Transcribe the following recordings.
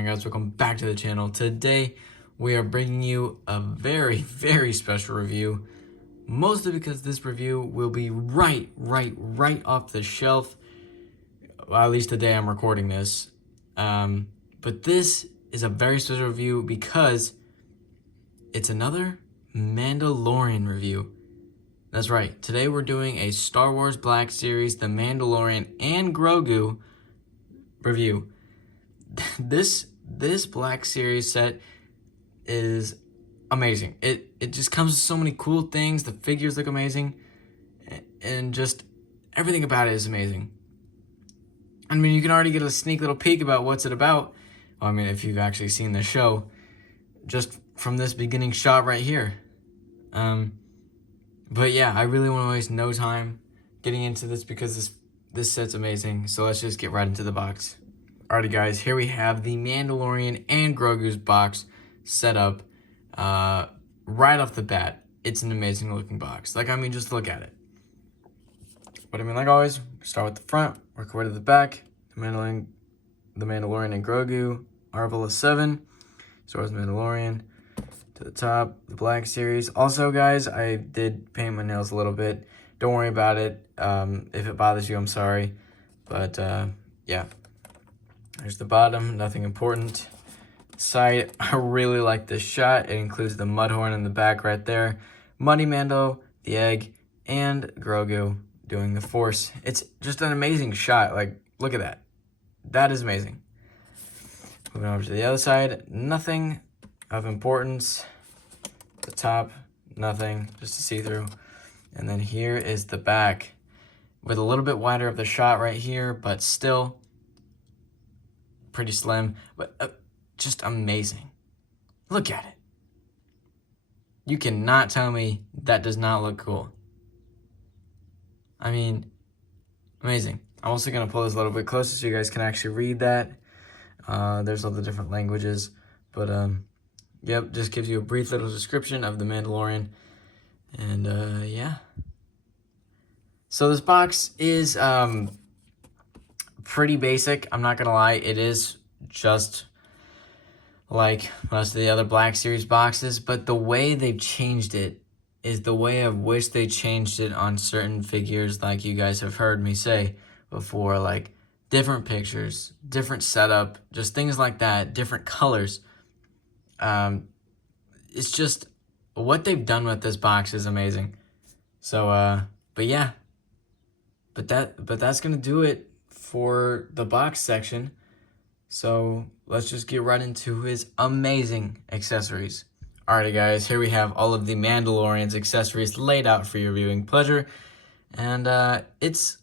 on, guys? Welcome back to the channel. Today we are bringing you a very special review, mostly because this review will be right off the shelf. Well, at least the day I'm recording this. But this is a very special review because it's another Mandalorian review. That's right. Today we're doing a Star Wars Black Series, The Mandalorian and Grogu review. This Black Series set is amazing. It just comes with so many cool things. The figures look amazing, and just everything about it is amazing. I mean, you can already get a sneak little peek about what's it about. Well, I mean, if you've actually seen the show, just from this beginning shot right here. But yeah, I really want to waste no time getting into this because this set's amazing. So let's just get right into the box. Alrighty, guys, here we have the Mandalorian and Grogu's box set up right off the bat. It's an amazing looking box. Like, I mean, just look at it. But I mean, like always, start with the front, work our way to the back. The Mandalorian and Grogu, Marvel 7, Star Wars Mandalorian. To the top, the Black Series. Also, guys, I did paint my nails a little bit. Don't worry about it. If it bothers you, I'm sorry. But, yeah. There's the bottom, nothing important. Side, I really like this shot. It includes the mud horn in the back right there. Muddy Mando, the egg, and Grogu doing the Force. It's just an amazing shot. Like, look at that. That is amazing. Moving over to the other side, nothing of importance. The top, nothing, just a see-through. And then here is the back with a little bit wider of the shot right here, but still pretty slim, but just amazing. Look at it. You cannot tell me that does not look cool. I mean, amazing. I'm also going to pull this a little bit closer so you guys can actually read that. There's all the different languages, but yep, just gives you a brief little description of the Mandalorian. And yeah. So this box is pretty basic. I'm not gonna lie, it is just like most of the other Black Series boxes, but the way they've changed it is the way I wish they changed it on certain figures, like you guys have heard me say before, like different pictures, different setup, just things like that, different colors. It's just what they've done with this box is amazing. So but yeah, but that's gonna do it for the box section. So let's just get right into his amazing accessories. Alrighty, guys, here we have all of the Mandalorian's accessories laid out for your viewing pleasure, and there's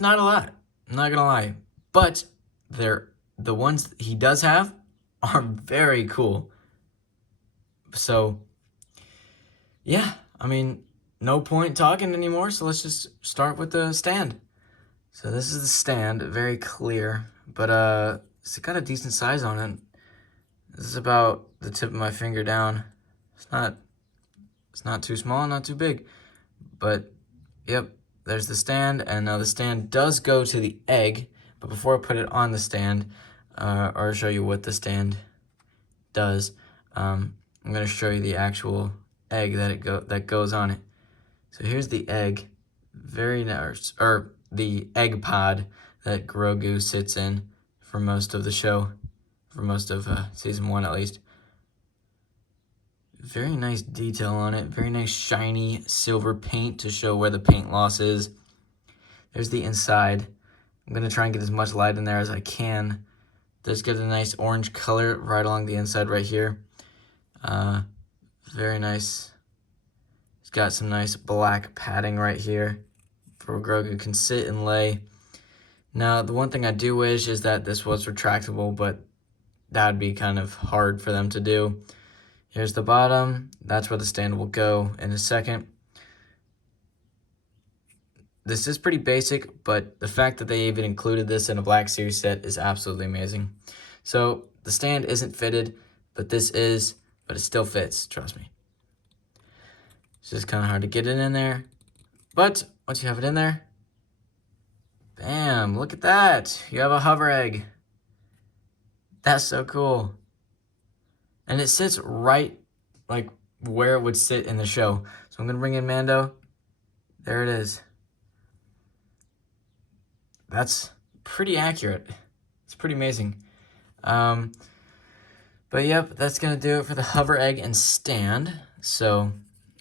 not a lot, I'm not gonna lie, but the ones he does have are very cool. So yeah, I mean, no point talking anymore, so let's just start with the stand. So this is the stand, very clear, but it's got a decent size on it. This is about the tip of my finger down. It's not too small, not too big, but yep, there's the stand. And now the stand does go to the egg, but before I put it on the stand, or show you what the stand does, I'm gonna show you the actual egg that goes on it. So here's the egg, very nice, or the egg pod that Grogu sits in for most of the show, for most of season 1 at least. Very nice detail on it, very nice shiny silver paint to show where the paint loss is. There's the inside. I'm gonna try and get as much light in there as I can. Does get a nice orange color right along the inside right here. Very nice. It's got some nice black padding right here for Grogu can sit and lay. Now, the one thing I do wish is that this was retractable, but that'd be kind of hard for them to do. Here's the bottom. That's where the stand will go in a second. This is pretty basic, but the fact that they even included this in a Black Series set is absolutely amazing. So the stand isn't fitted, but this is, but it still fits, trust me. It's just kind of hard to get it in there, but once you have it in there, bam, look at that. You have a hover egg. That's so cool. And it sits right, like, where it would sit in the show. So I'm going to bring in Mando. There it is. That's pretty accurate. It's pretty amazing. But yep, that's going to do it for the hover egg and stand. So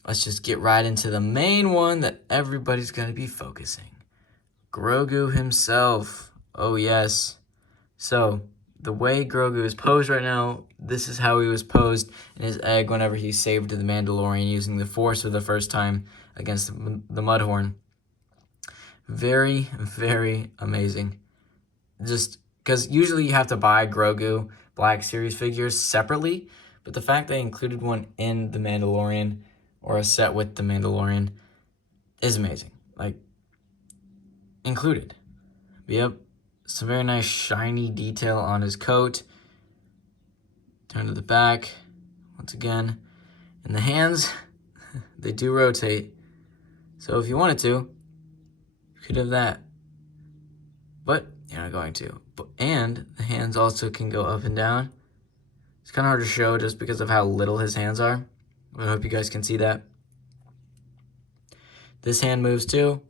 let's just get right into the main one that everybody's going to be focusing. Grogu himself. Oh, yes. So the way Grogu is posed right now, this is how he was posed in his egg whenever he saved the Mandalorian using the Force for the first time against the Mudhorn. Very, very amazing. Just because usually you have to buy Grogu Black Series figures separately, but the fact they included one in The Mandalorian or a set with The Mandalorian is amazing. Like, included. But yep, some very nice shiny detail on his coat. Turn to the back, once again. And the hands, they do rotate. So if you wanted to, you could have that. But you're not going to. And the hands also can go up and down. It's kind of hard to show just because of how little his hands are. But I hope you guys can see that. This hand moves too.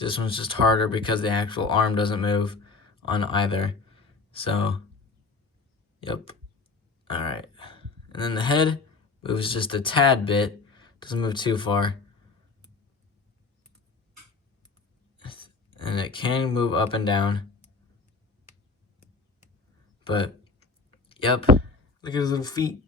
This one's just harder because the actual arm doesn't move on either. So, yep. All right. And then the head moves just a tad bit. Doesn't move too far. And it can move up and down. But, yep. Look at his little feet.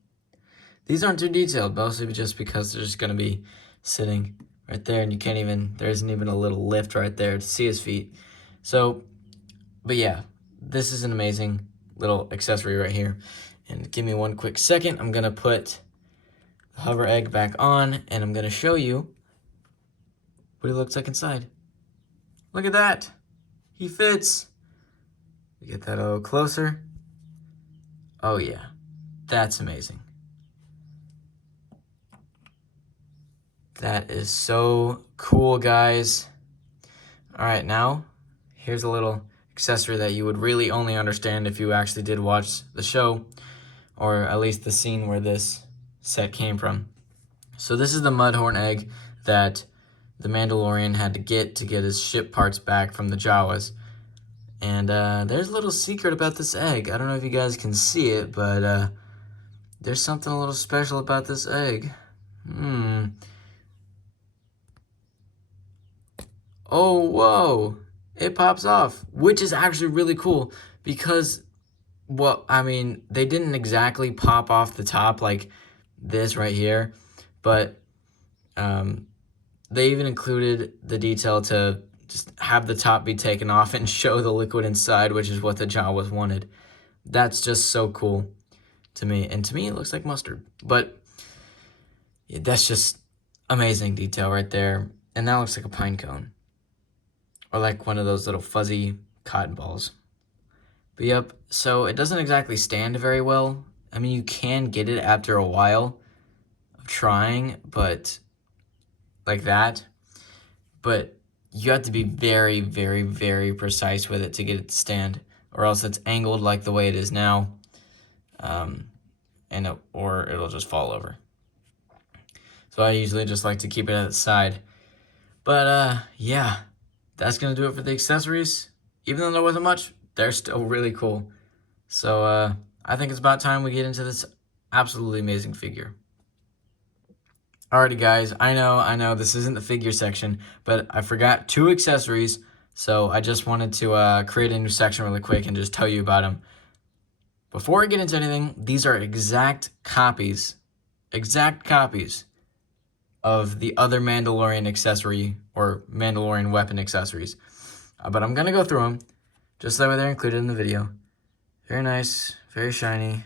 These aren't too detailed, mostly just because they're just going to be sitting right there, and you can't even, there isn't even a little lift right there to see his feet. So, but yeah, this is an amazing little accessory right here. And give me one quick second. I'm going to put the hover egg back on, and I'm going to show you what he looks like inside. Look at that. He fits. We get that a little closer. Oh yeah, that's amazing. That is so cool, guys. All right, now here's a little accessory that you would really only understand if you actually did watch the show, or at least the scene where this set came from. So this is the Mudhorn egg that the Mandalorian had to get his ship parts back from the Jawas. And there's a little secret about this egg. I don't know if you guys can see it, but there's something a little special about this egg. Oh, whoa. It pops off, which is actually really cool because, well, I mean, they didn't exactly pop off the top like this right here, but they even included the detail to just have the top be taken off and show the liquid inside, which is what the Jawas wanted. That's just so cool to me. And to me, it looks like mustard. But yeah, that's just amazing detail right there. And that looks like a pine cone. Or like one of those little fuzzy cotton balls. But yep, so it doesn't exactly stand very well. I mean, you can get it after a while of trying, but like that. But you have to be very, very, very precise with it to get it to stand, or else it's angled like the way it is now, or it'll just fall over. So I usually just like to keep it at the side. But yeah, that's gonna do it for the accessories. Even though there wasn't much, they're still really cool. So I think it's about time we get into this absolutely amazing figure. Alrighty guys, I know this isn't the figure section, but I forgot 2 accessories, so I just wanted to create a new section really quick and just tell you about them. Before I get into anything, these are exact copies of the other Mandalorian accessory or Mandalorian weapon accessories. But I'm going to go through them, just that way they're included in the video. Very nice, very shiny.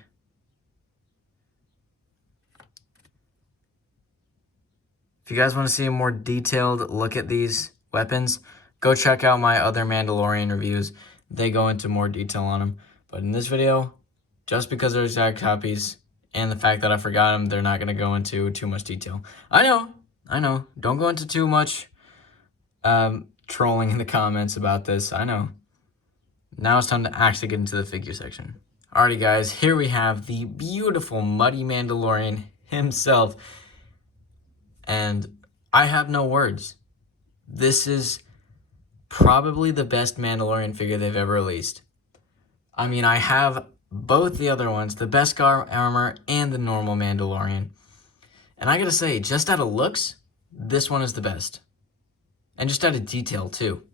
If you guys want to see a more detailed look at these weapons, go check out my other Mandalorian reviews. They go into more detail on them. But in this video, just because they're exact copies and the fact that I forgot them, they're not going to go into too much detail. I know. Don't go into too much trolling in the comments about this. I know. Now it's time to actually get into the figure section. Alrighty guys, here we have the beautiful Muddy Mandalorian himself. And I have no words. This is probably the best Mandalorian figure they've ever released. I mean, I have both the other ones, the Beskar armor and the normal Mandalorian. And I gotta say, just out of looks, this one is the best. And just out of detail, too.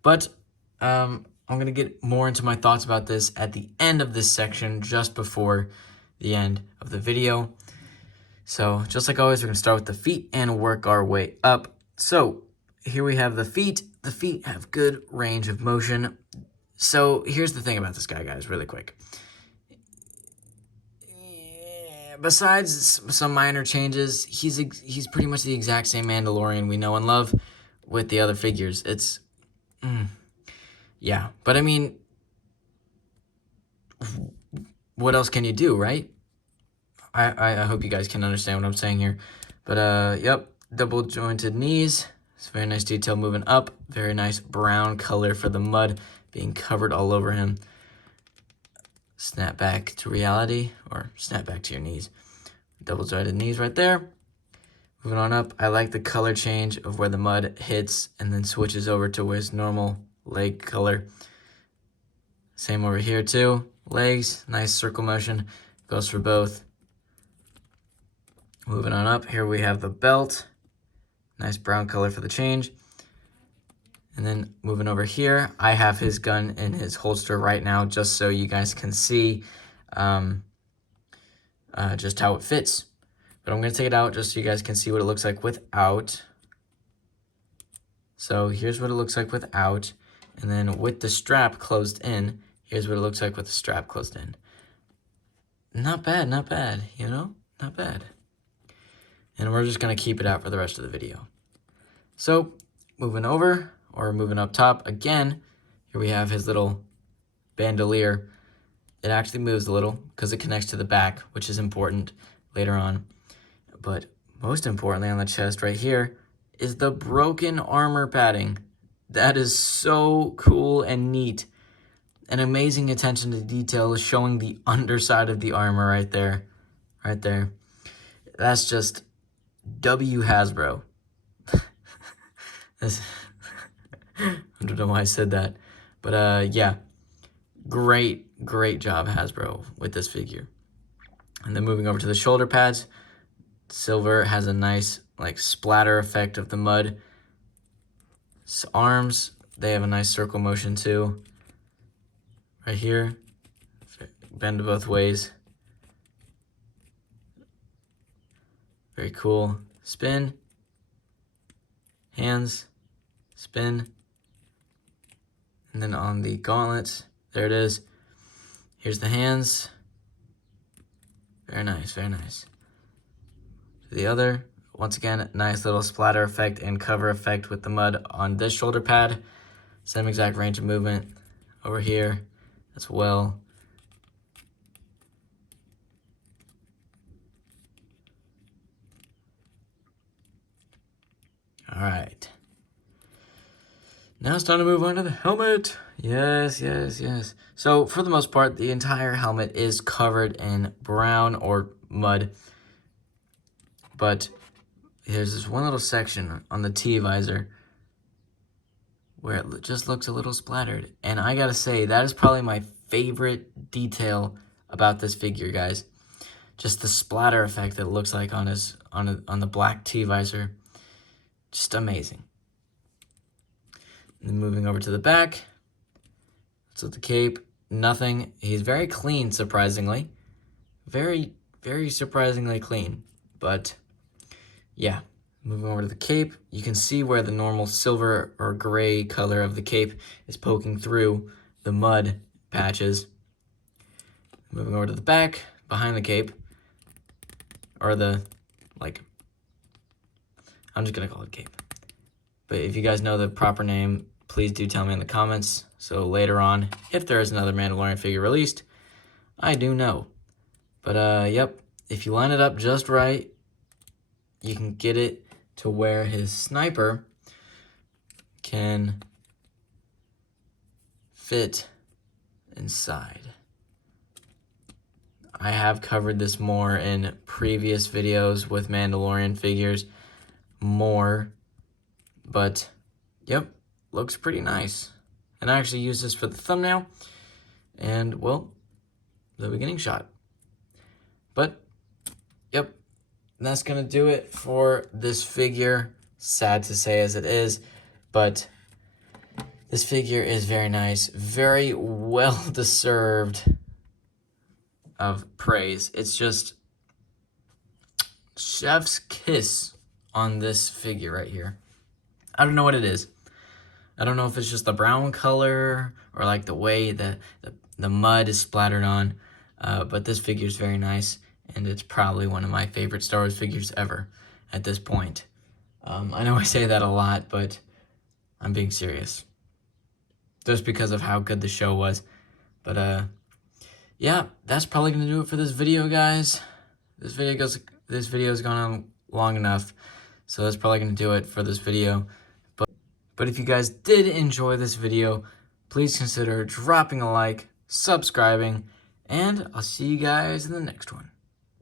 But I'm going to get more into my thoughts about this at the end of this section, just before the end of the video. So, just like always, we're going to start with the feet and work our way up. So, here we have the feet. The feet have good range of motion. So, here's the thing about this guy, guys, really quick. Besides some minor changes, he's pretty much the exact same Mandalorian we know and love with the other figures. It's... yeah, but I mean, what else can you do, right? I hope you guys can understand what I'm saying here. But, yep, double jointed knees. It's very nice detail moving up. Very nice brown color for the mud being covered all over him. Snap back to reality, or snap back to your knees. Double jointed knees right there. Moving on up, I like the color change of where the mud hits and then switches over to his normal leg color. Same over here too. Legs, nice circle motion. Goes for both. Moving on up, here we have the belt. Nice brown color for the change. And then moving over here, I have his gun in his holster right now just so you guys can see just how it fits. But I'm going to take it out just so you guys can see what it looks like without. So here's what it looks like without. And then with the strap closed in, here's what it looks like with the strap closed in. Not bad, you know? Not bad. And we're just going to keep it out for the rest of the video. So, moving over, or moving up top, again, here we have his little bandolier. It actually moves a little because it connects to the back, which is important later on. But most importantly on the chest right here is the broken armor padding. That is so cool and neat. An amazing attention to detail is showing the underside of the armor right there. Right there. That's just W Hasbro. I don't know why I said that. But yeah. Great job, Hasbro, with this figure. And then moving over to the shoulder pads. Silver has a nice like splatter effect of the mud. Arms, they have a nice circle motion too. Right here, bend both ways. Very cool. Spin, hands, spin. And then on the gauntlets, there it is. Here's the hands. Very nice, very nice. The other, once again, nice little splatter effect and cover effect with the mud on this shoulder pad. Same exact range of movement over here as well. All right. Now it's time to move on to the helmet. Yes. So for the most part, the entire helmet is covered in brown or mud. But there's this one little section on the T-visor where it just looks a little splattered. And I gotta say, that is probably my favorite detail about this figure, guys. Just the splatter effect that it looks like on his on the black T-visor. Just amazing. And then moving over to the back. So the cape, nothing. He's very clean, surprisingly. Very surprisingly clean. But yeah, moving over to the cape, you can see where the normal silver or gray color of the cape is poking through the mud patches. Moving over to the back, behind the cape, or the, like, I'm just gonna call it cape. But if you guys know the proper name, please do tell me in the comments. So later on, if there is another Mandalorian figure released, I do know. But yep, if you line it up just right, you can get it to where his sniper can fit inside. I have covered this more in previous videos with Mandalorian figures more, but yep, looks pretty nice. And I actually used this for the thumbnail and, well, the beginning shot. But yep, that's gonna do it for this figure. Sad to say as it is, but this figure is very nice, very well deserved of praise. It's just chef's kiss on this figure right here. I don't know what it is. I don't know if it's just the brown color or like the way the mud is splattered on, but this figure is very nice, and it's probably one of my favorite Star Wars figures ever at this point. I know I say that a lot, but I'm being serious. Just because of how good the show was. But yeah, that's probably gonna do it for this video, guys. This video has gone on long enough, so that's probably gonna do it for this video. But if you guys did enjoy this video, please consider dropping a like, subscribing, and I'll see you guys in the next one.